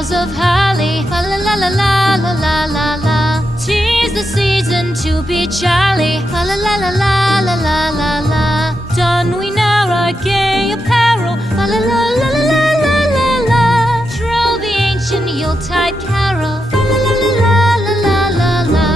boughs of holly. Fa la la la la la la la la. 'Tis the season to be jolly. Fa la la la la la la la la. Don we now our gay apparel. Fa la la la la la la la la. Troll the ancient Yuletide carol. Fa la la la la la la la la.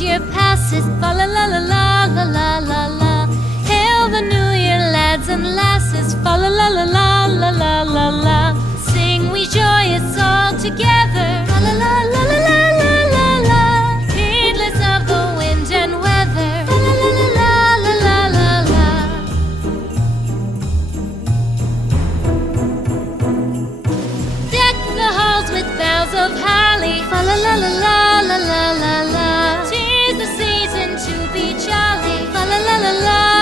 Year passes, fa la la la la la la la la. Hail the new year, lads and lasses, fa la la la la la la la la. Sing we joyous all together, fa la la la la la la la la. Heedless of the wind and weather, fa la la la la la la la la. Deck the halls with boughs of holly, fa la la la la la la la la. La la la la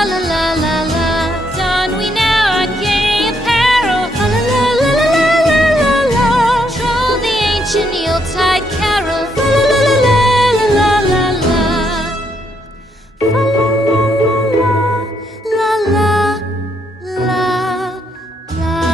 la la la la. Don we now our gay apparel. La la la la la la la la. Troll the ancient Yuletide carol. La la la la la la la la. La la la la la.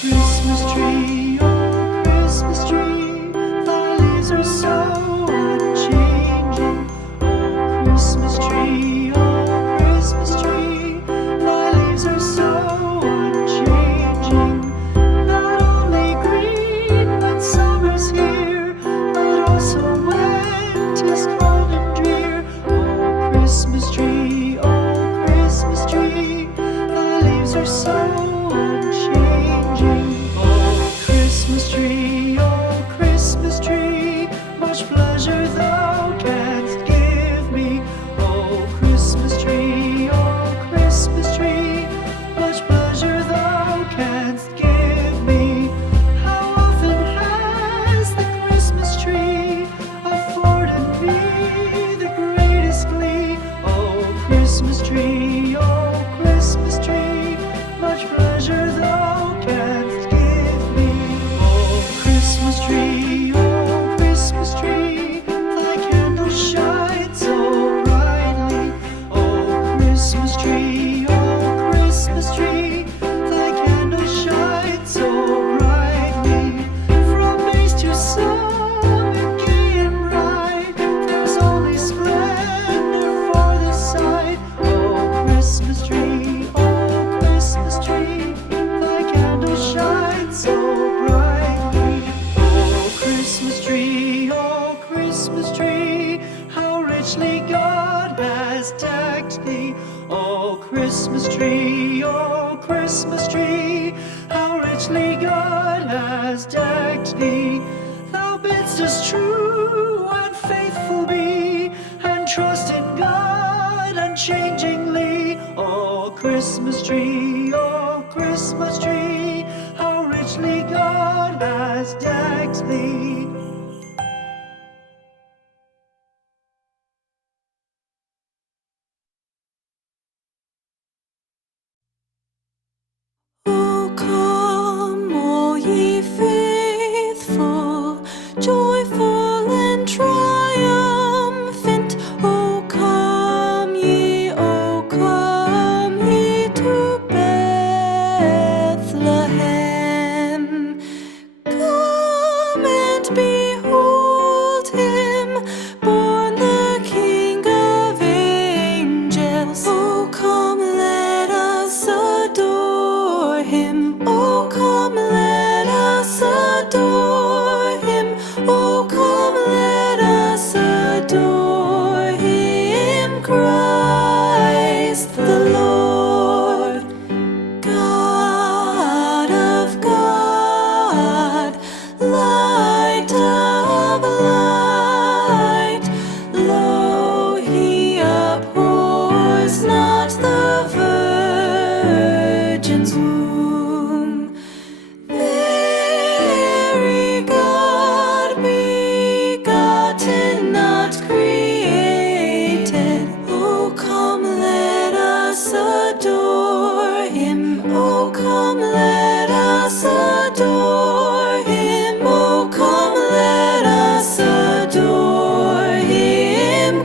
Christmas tree, oh Christmas tree, thy leaves are so unchanging. Oh Christmas tree, thy leaves are so unchanging. Not only green when summer's here, but also when 'tis cold and drear. Oh Christmas tree, thy leaves are so unchanging. Oh Christmas tree, much pleasure thou canst give me. Oh Christmas tree, much pleasure thou canst give me. How often has the Christmas tree afforded me the greatest glee? Oh Christmas tree, much pleasure thou canst give me. Oh Christmas tree, thy candles shine so brightly. Oh Christmas tree, thy candles shine so brightly. From base to summit, gay and bright, there's only splendor for the sight. Oh Christmas tree, thy candles shine so brightly. Oh Christmas tree, how richly God has decked thee. Oh Christmas tree, how richly God has decked thee. Thou bidst us true and faithful be, and trust in God unchangingly. Oh Christmas tree, how richly God has decked thee. O come, all ye faithful, joyful and triumphant. O come ye to Bethlehem. Come and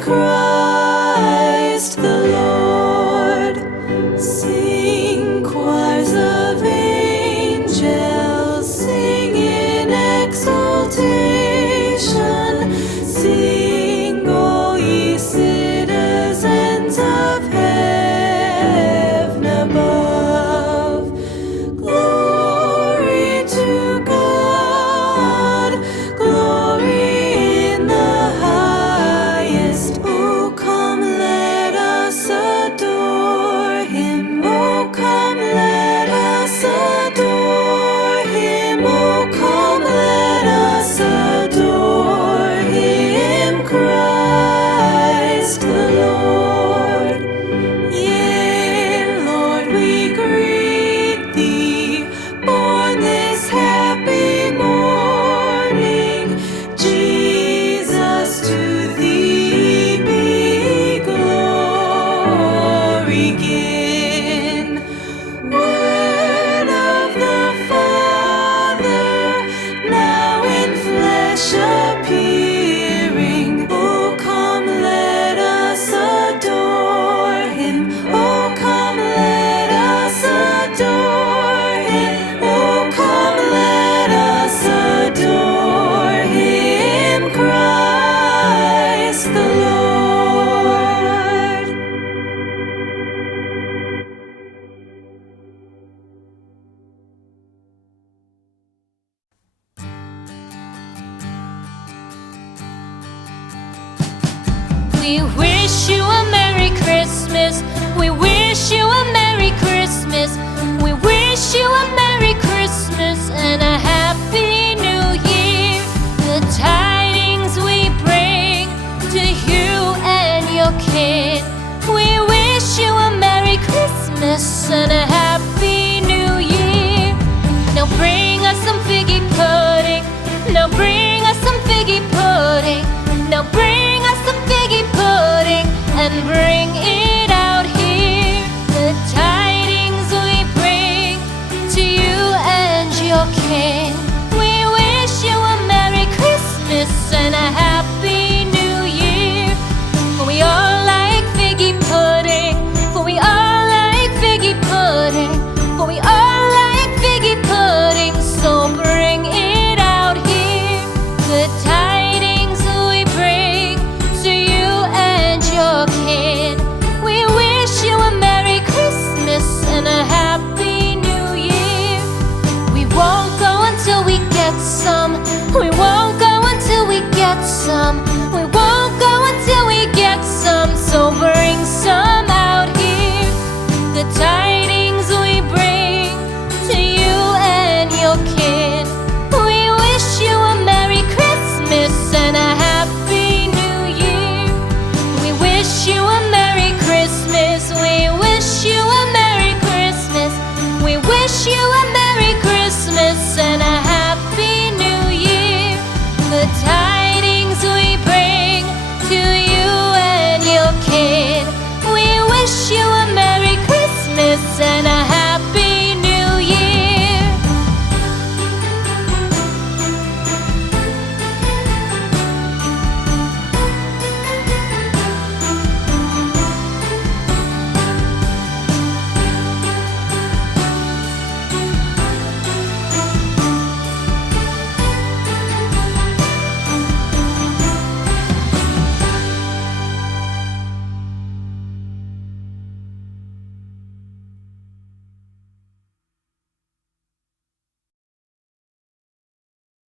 Christ the Lord. Sing choirs of angels, sing in exaltation. Sing, all ye citizens of heaven above. Glory to God, glory in the highest. Oh, come, let us adore Him. Oh, come, let us adore Him. Oh, come, let us adore Him, Christ the Lord. Yea, Lord, we greet Thee, born this happy morning. Jesus, to Thee be glory given. Word of the Father, now in flesh appearing. Oh, come, let us adore Him. Oh, come, let us adore Him. Oh, come, let us adore Him, Christ the Lord. We wish you a Merry Christmas. We wish you a Merry Christmas. We wish you a Merry Christmas and a Happy New Year. The tidings we bring to you and your kid. We wish you a Merry Christmas and a Happy New Year. Now bring us some figgy pudding. Now bring us some figgy pudding. Now bring us some figgy pudding and bring